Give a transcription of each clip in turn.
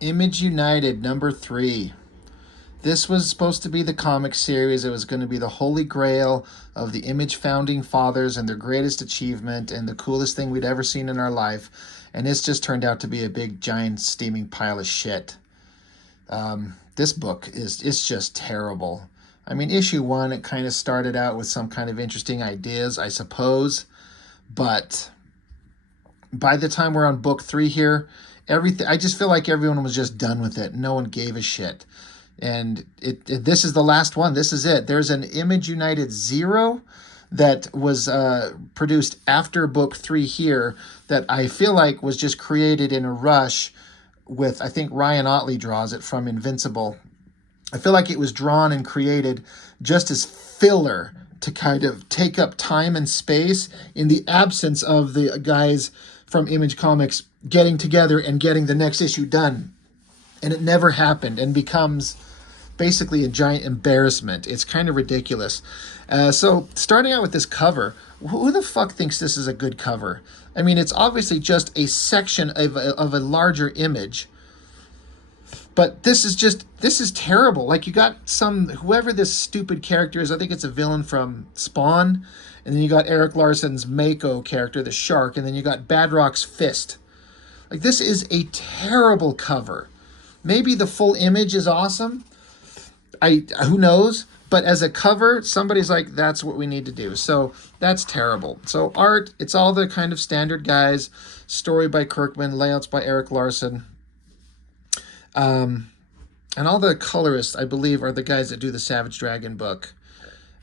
Image United #3. This was supposed to be the comic series. It was going to be the holy grail of the Image founding fathers and their greatest achievement and the coolest thing we'd ever seen in our life. And it's just turned out to be a big, giant, steaming pile of shit. This book it's just terrible. I mean, issue 1, it kind of started out with some kind of interesting ideas, I suppose. But by the time we're on book 3 here, everything, I just feel like everyone was just done with it. No one gave a shit. And this is the last one. This is it. There's an Image United 0 that was produced after book 3 here that I feel like was just created in a rush with, I think Ryan Ottley draws it from Invincible. I feel like it was drawn and created just as filler to kind of take up time and space in the absence of the guys from Image Comics getting together and getting the next issue done. And it never happened and becomes basically a giant embarrassment. It's kind of ridiculous. So starting out with this cover, who the fuck thinks this is a good cover? I mean, it's obviously just a section of a larger image. But this is terrible. Like, you got whoever this stupid character is, I think it's a villain from Spawn, and then you got Eric Larson's Mako character, the shark, and then you got Badrock's fist. Like, this is a terrible cover. Maybe the full image is awesome. Who knows? But as a cover, somebody's like, that's what we need to do. So that's terrible. So art, it's all the kind of standard guys. Story by Kirkman, layouts by Eric Larson. And all the colorists, I believe, are the guys that do the Savage Dragon book.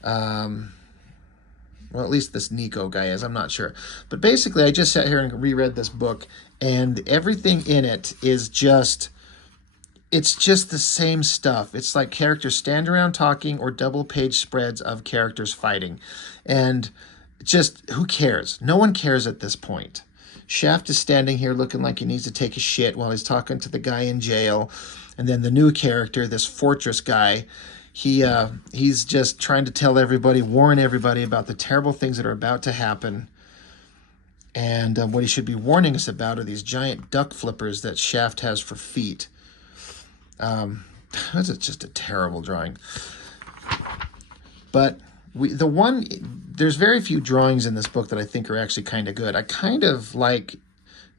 Well, at least this Nico guy is. I'm not sure. But basically, I just sat here and reread this book, and everything in it is just... it's just the same stuff. It's like characters stand around talking or double page spreads of characters fighting. And just, who cares? No one cares at this point. Shaft is standing here looking like he needs to take a shit while he's talking to the guy in jail. And then the new character, this Fortress guy, he's just trying to tell everybody, warn everybody about the terrible things that are about to happen. And what he should be warning us about are these giant duck flippers that Shaft has for feet. This is just a terrible drawing. But there's very few drawings in this book that I think are actually kind of good. I kind of like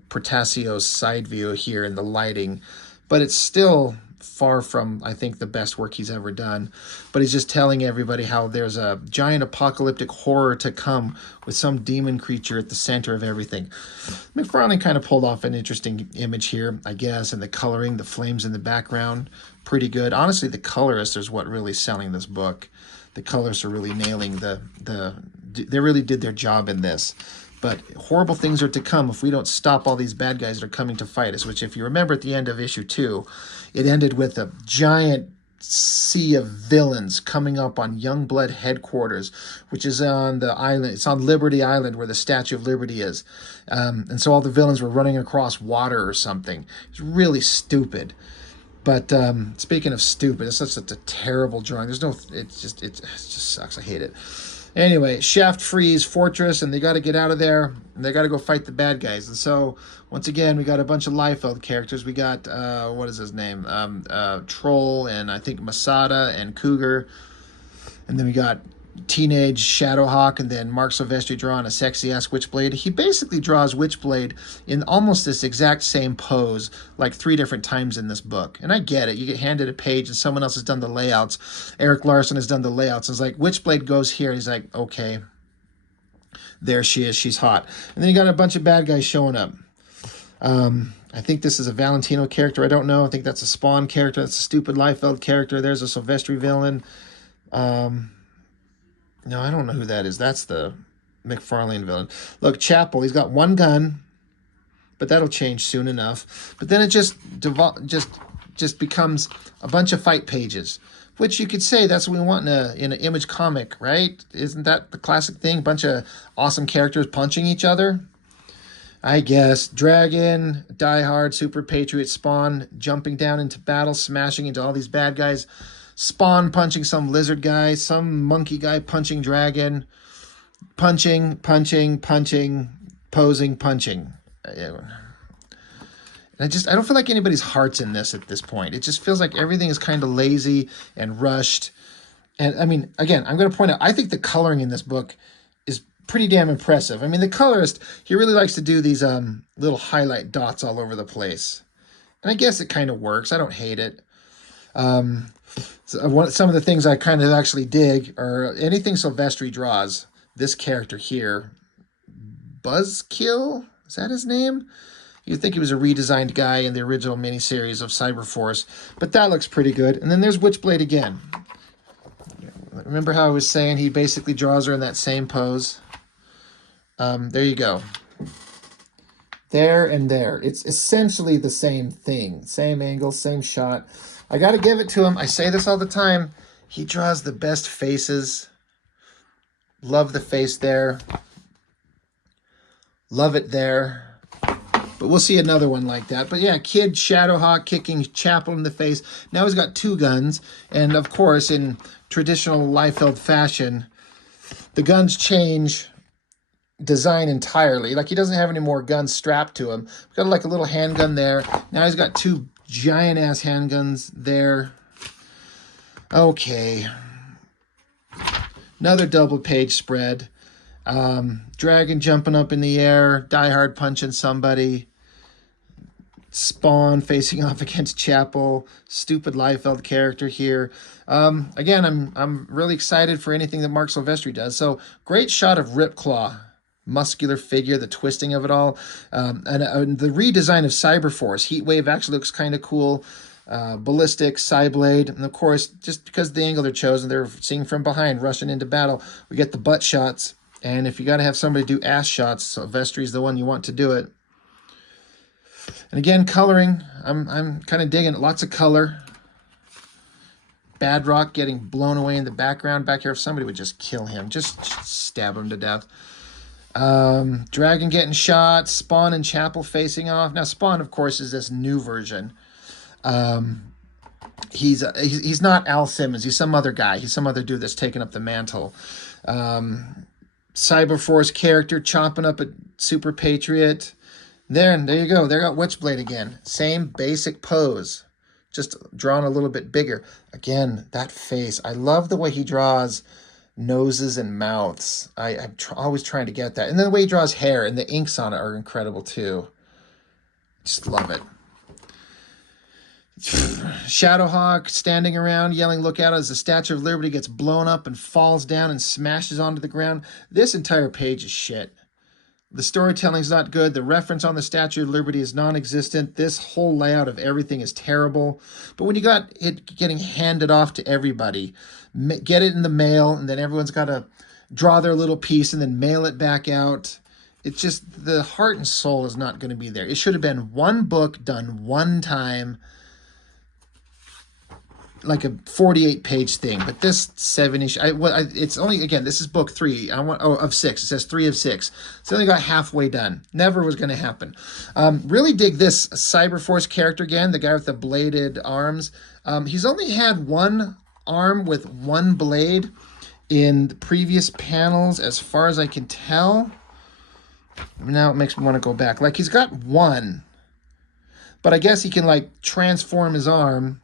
Portasio's side view here in the lighting, but it's still far from, I think, the best work he's ever done. But he's just telling everybody how there's a giant apocalyptic horror to come with some demon creature at the center of everything. McFarlane kind of pulled off an interesting image here, I guess, and the coloring, the flames in the background, pretty good. Honestly, the colorist is what really selling this book. The colors are really nailing they really did their job in this. But horrible things are to come if we don't stop all these bad guys that are coming to fight us, which, if you remember at the end of issue 2, it ended with a giant sea of villains coming up on Youngblood headquarters, which is on the island. It's on Liberty Island where the Statue of Liberty is. And so all the villains were running across water or something. It's really stupid. But speaking of stupid, it's such a terrible drawing. It just sucks. I hate it. Anyway, Shaft frees Fortress, and they got to get out of there, and they got to go fight the bad guys. And so, once again, we got a bunch of Liefeld characters. We got, what is his name? Troll, and I think Masada, and Cougar. And then we got teenage Shadowhawk, and then Mark Silvestri drawing a sexy-ass Witchblade. He basically draws Witchblade in almost this exact same pose, like 3 different times in this book. And I get it. You get handed a page, and someone else has done the layouts. Eric Larson has done the layouts. It's like, Witchblade goes here. He's like, okay. There she is. She's hot. And then you got a bunch of bad guys showing up. I think this is a Valentino character. I don't know. I think that's a Spawn character. That's a stupid Liefeld character. There's a Silvestri villain. No, I don't know who that is. That's the McFarlane villain. Look, Chapel, he's got 1 gun, but that'll change soon enough. But then it just becomes a bunch of fight pages, which you could say that's what we want in an Image comic, right? Isn't that the classic thing? Bunch of awesome characters punching each other? I guess. Dragon, Die Hard, Super Patriot, Spawn, jumping down into battle, smashing into all these bad guys. Spawn punching some lizard guy, some monkey guy punching Dragon. Punching, posing, punching. I don't feel like anybody's heart's in this at this point. It just feels like everything is kind of lazy and rushed. And I mean, again, I'm going to point out, I think the coloring in this book is pretty damn impressive. I mean, the colorist, he really likes to do these little highlight dots all over the place. And I guess it kind of works. I don't hate it. Some of the things I kind of actually dig are anything Silvestri draws. This character here, Buzzkill, is that his name? You'd think he was a redesigned guy in the original miniseries of Cyberforce, but that looks pretty good. And then there's Witchblade again. Remember how I was saying he basically draws her in that same pose? There you go. There and there. It's essentially the same thing. Same angle, same shot. I got to give it to him. I say this all the time. He draws the best faces. Love the face there. Love it there. But we'll see another one like that. But yeah, Kid Shadowhawk kicking Chapel in the face. Now he's got two guns. And of course, in traditional Liefeld fashion, the guns change design entirely. Like he doesn't have any more guns strapped to him. We've got like a little handgun there. Now he's got two giant ass handguns there. Okay. Another double page spread. Dragon jumping up in the air. Die Hard punching somebody. Spawn facing off against Chapel. Stupid Liefeld character here. Again, I'm really excited for anything that Marc Silvestri does. So great shot of Ripclaw. Muscular figure, the twisting of it all. And the redesign of Cyberforce. Heatwave actually looks kind of cool. Ballistic, Psyblade, and of course, just because of the angle they're chosen, they're seeing from behind, rushing into battle. We get the butt shots, and if you got to have somebody do ass shots, Silvestri's the one you want to do it. And again, coloring, I'm kind of digging it. Lots of color. Badrock getting blown away in the background. Back here, if somebody would just kill him, just stab him to death. Dragon getting shot. Spawn and Chapel facing off. Now, Spawn, of course, is this new version. He's not Al Simmons. He's some other guy. He's some other dude that's taken up the mantle. Cyberforce character chomping up at Super Patriot. There you go. There got Witchblade again. Same basic pose, just drawn a little bit bigger. Again, that face. I love the way he draws noses and mouths. I'm always trying to get that. And then the way he draws hair and the inks on it are incredible too. Just love it. Shadowhawk standing around yelling look out as the Statue of Liberty gets blown up and falls down and smashes onto the ground. This entire page is shit. The storytelling's not good. The reference on the Statue of Liberty is non-existent. This whole layout of everything is terrible. But when you got it getting handed off to everybody, get it in the mail, and then everyone's got to draw their little piece and then mail it back out. It's just the heart and soul is not going to be there. It should have been one book done one time, like a 48-page thing, but this 7-ish. It's only, again, this is book 3. Of 6. It says 3 of 6. It's only got halfway done. Never was going to happen. Really dig this Cyberforce character again, the guy with the bladed arms. He's only had one arm with one blade in the previous panels, as far as I can tell. Now it makes me want to go back. Like he's got one, but I guess he can like transform his arm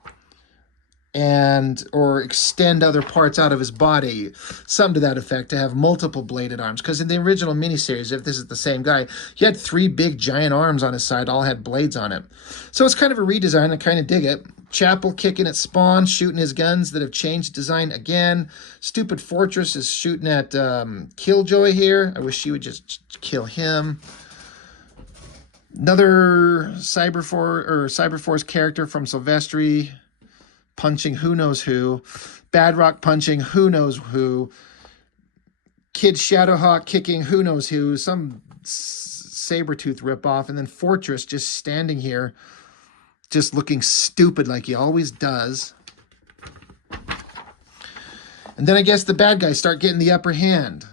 or extend other parts out of his body, something to that effect, to have multiple bladed arms. Because in the original miniseries, if this is the same guy, he had 3 big giant arms on his side, all had blades on it. So it's kind of a redesign. I kind of dig it. Chapel kicking at Spawn, shooting his guns that have changed design again. Stupid Fortress is shooting at Killjoy here. I wish she would just kill him. Another Cyberforce character from Silvestri, punching who knows who. Badrock punching who knows who. Kid Shadowhawk kicking who knows who. Some Sabretooth ripoff. And then Fortress just standing here, just looking stupid like he always does. And then I guess the bad guys start getting the upper hand.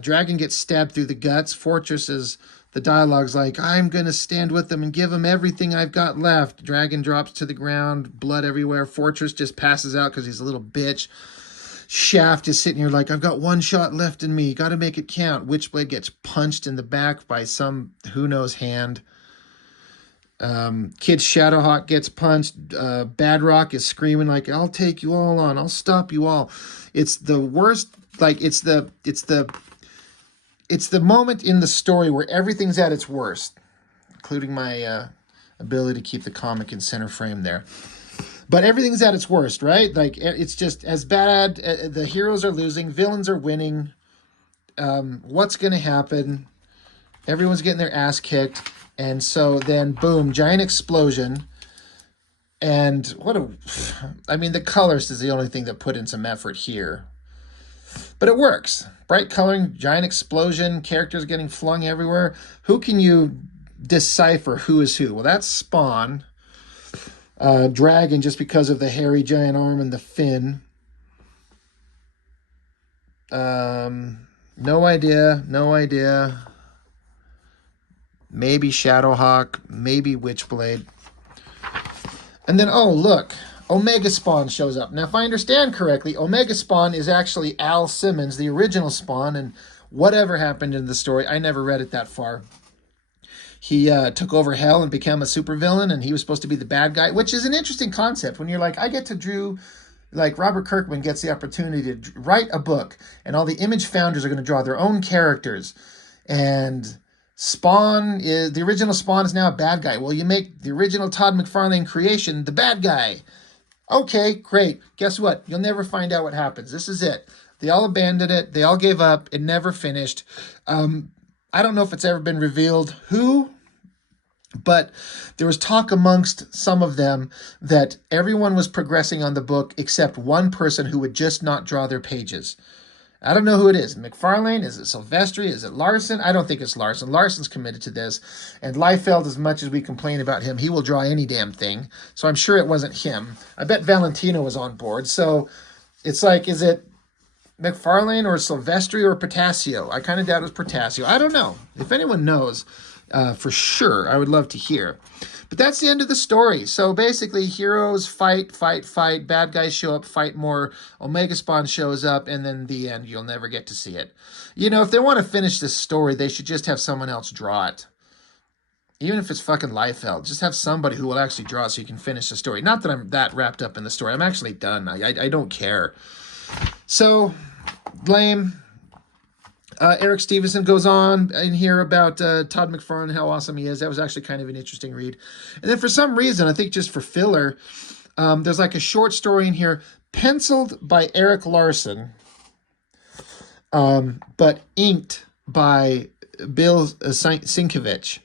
Dragon gets stabbed through the guts. Fortress is... The dialogue's like, I'm going to stand with them and give them everything I've got left. Dragon drops to the ground, blood everywhere. Fortress just passes out because he's a little bitch. Shaft is sitting here like, I've got one shot left in me. Got to make it count. Witchblade gets punched in the back by some who knows hand. Kid Shadowhawk gets punched. Badrock is screaming like, "I'll take you all on. I'll stop you all." It's the worst. Like it's the moment in the story where everything's at its worst, including my ability to keep the comic in center frame there. But everything's at its worst, right? Like it's just as bad. The heroes are losing, villains are winning. What's going to happen? Everyone's getting their ass kicked. And so then, boom, giant explosion. And the colors is the only thing that put in some effort here. But it works. Bright coloring, giant explosion, characters getting flung everywhere. Who can you decipher who is who? Well, that's Spawn. Dragon, just because of the hairy giant arm and the fin. No idea. Maybe Shadowhawk, maybe Witchblade. And then, oh, look, Omega Spawn shows up. Now, if I understand correctly, Omega Spawn is actually Al Simmons, the original Spawn, and whatever happened in the story, I never read it that far. He took over Hell and became a supervillain, and he was supposed to be the bad guy, which is an interesting concept. When you're like, I get to draw, like Robert Kirkman gets the opportunity to write a book, and all the Image founders are going to draw their own characters. And the original Spawn is now a bad guy. Well, you make the original Todd McFarlane creation the bad guy. Okay, great. Guess what? You'll never find out what happens. This is it. They all abandoned it. They all gave up. It never finished. I don't know if it's ever been revealed who, but there was talk amongst some of them that everyone was progressing on the book except one person who would just not draw their pages. I don't know who it is. McFarlane? Is it Silvestri? Is it Larson? I don't think it's Larson. Larson's committed to this. And Liefeld, as much as we complain about him, he will draw any damn thing. So I'm sure it wasn't him. I bet Valentino was on board. So it's like, is it McFarlane or Silvestri or Potasio? I kind of doubt it was Potasio. I don't know. If anyone knows for sure, I would love to hear. But that's the end of the story. So basically, heroes fight. Bad guys show up, fight more. Omega Spawn shows up, and then the end. You'll never get to see it. You know, if they want to finish this story, they should just have someone else draw it. Even if it's fucking Liefeld, just have somebody who will actually draw it so you can finish the story. Not that I'm that wrapped up in the story. I'm actually done. I don't care. So, lame. Eric Stevenson goes on in here about Todd McFarlane, how awesome he is. That was actually kind of an interesting read. And then for some reason, I think just for filler, there's like a short story in here penciled by Eric Larson, but inked by Bill Sienkiewicz,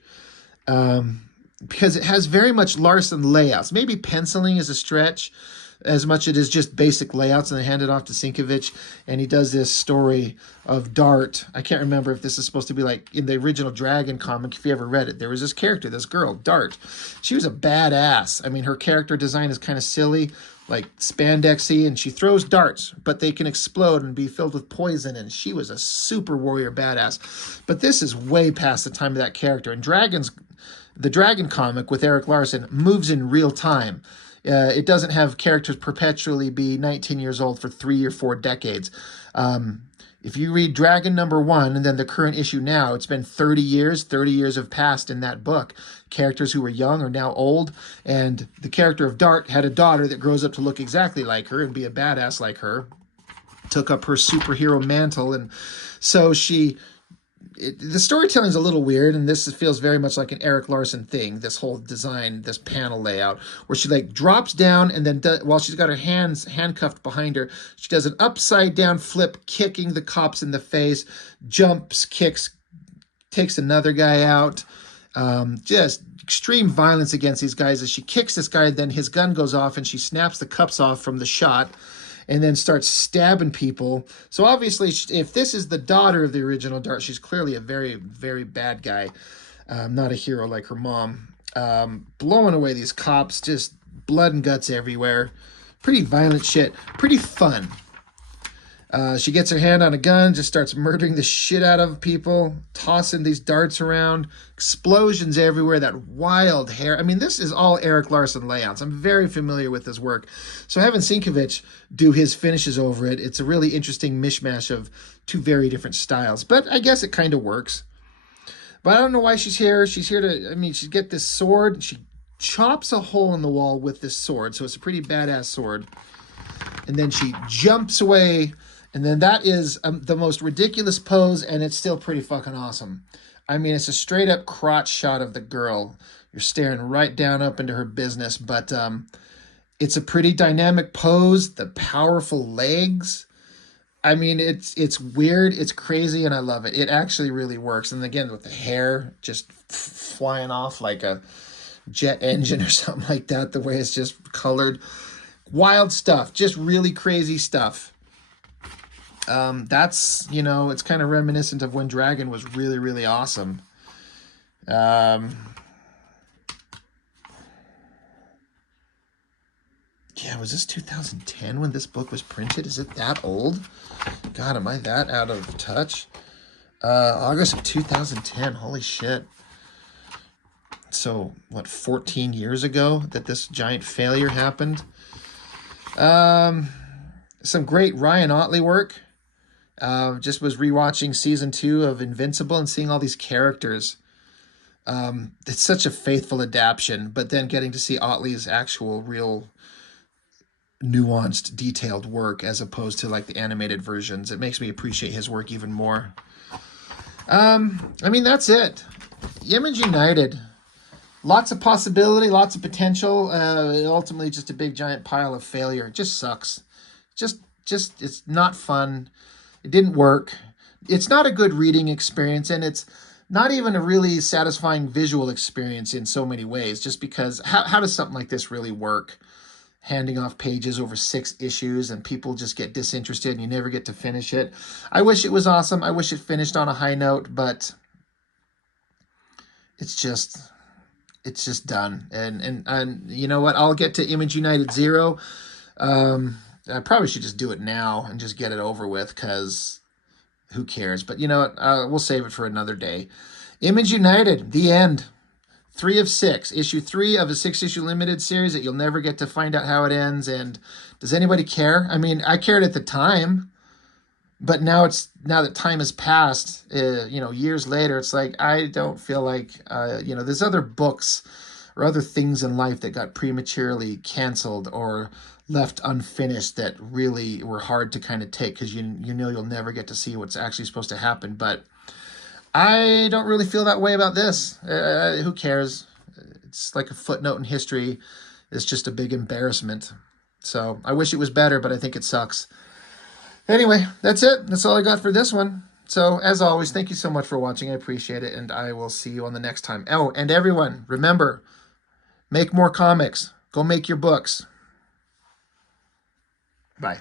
because it has very much Larson layouts. Maybe penciling is a stretch, as much as it is just basic layouts, and they hand it off to Sienkiewicz, and he does this story of Dart. I can't remember if this is supposed to be like in the original Dragon comic, if you ever read it. There was this character, this girl, Dart. She was a badass. I mean, her character design is kind of silly, like spandexy, and she throws darts, but they can explode and be filled with poison, and she was a super warrior badass. But this is way past the time of that character, and the Dragon comic with Eric Larson moves in real time. It doesn't have characters perpetually be 19 years old for 3 or 4 decades. If you read Dragon #1 and then the current issue now, it's been 30 years. 30 years have passed in that book. Characters who were young are now old, and the character of Dart had a daughter that grows up to look exactly like her and be a badass like her. Took up her superhero mantle, and so the storytelling is a little weird, and this feels very much like an Eric Larson thing, this whole design, this panel layout, where she like drops down, and then while she's got her hands handcuffed behind her, she does an upside down flip, kicking the cops in the face, jumps, kicks, takes another guy out. Just extreme violence against these guys. As she kicks this guy, then his gun goes off, and she snaps the cuffs off from the shot, and then starts stabbing people. So obviously, if this is the daughter of the original Dart, she's clearly a very, very bad guy. Not a hero like her mom. Blowing away these cops, just blood and guts everywhere. Pretty violent shit. Pretty fun. She gets her hand on a gun, just starts murdering the shit out of people, tossing these darts around, explosions everywhere, that wild hair. I mean, this is all Eric Larson layouts. I'm very familiar with his work. So having Sienkiewicz do his finishes over it, it's a really interesting mishmash of two very different styles. But I guess it kind of works. But I don't know why she's here. She's here to, she get this sword. She chops a hole in the wall with this sword. So it's a pretty badass sword. And then she jumps away. And then that is the most ridiculous pose, and it's still pretty fucking awesome. I mean, it's a straight up crotch shot of the girl. You're staring right down up into her business, but it's a pretty dynamic pose. The powerful legs. I mean, it's weird, it's crazy, and I love it. It actually really works. And again, with the hair just flying off like a jet engine or something like that, the way it's just colored. Wild stuff, just really crazy stuff. That's, you know, it's kind of reminiscent of when Dragon was really, really awesome. Yeah, was this 2010 when this book was printed? Is it that old? God, am I that out of touch? August of 2010. Holy shit. So, what, 14 years ago that this giant failure happened? Some great Ryan Ottley work. Just was rewatching season 2 of Invincible and seeing all these characters. It's such a faithful adaptation, but then getting to see Ottley's actual, real, nuanced, detailed work as opposed to like the animated versions. It makes me appreciate his work even more. I mean, that's it. Image United. Lots of possibility, lots of potential. Ultimately, just a big giant pile of failure. It just sucks. Just it's not fun. It didn't work. It's not a good reading experience, and it's not even a really satisfying visual experience in so many ways, just because how does something like this really work? Handing off pages over 6 issues and people just get disinterested and you never get to finish it. I wish it was awesome. I wish it finished on a high note, but it's just done. And you know what? I'll get to Image United 0. I probably should just do it now and just get it over with, because who cares? But you know what? We'll save it for another day. Image United, the end. 3 of 6. Issue 3 of a 6-issue limited series that you'll never get to find out how it ends. And does anybody care? I mean, I cared at the time, but now that time has passed, you know, years later, it's like, I don't feel like, you know, there's other books or other things in life that got prematurely canceled or left unfinished that really were hard to kind of take, because you know you'll never get to see what's actually supposed to happen. But I don't really feel that way about this. Who cares? It's like a footnote in history. It's just a big embarrassment. So I wish it was better, but I think it sucks. Anyway, that's it. That's all I got for this one. So as always, thank you so much for watching. I appreciate it, and I will see you on the next time. Oh, and everyone, remember, make more comics. Go make your books. Bye.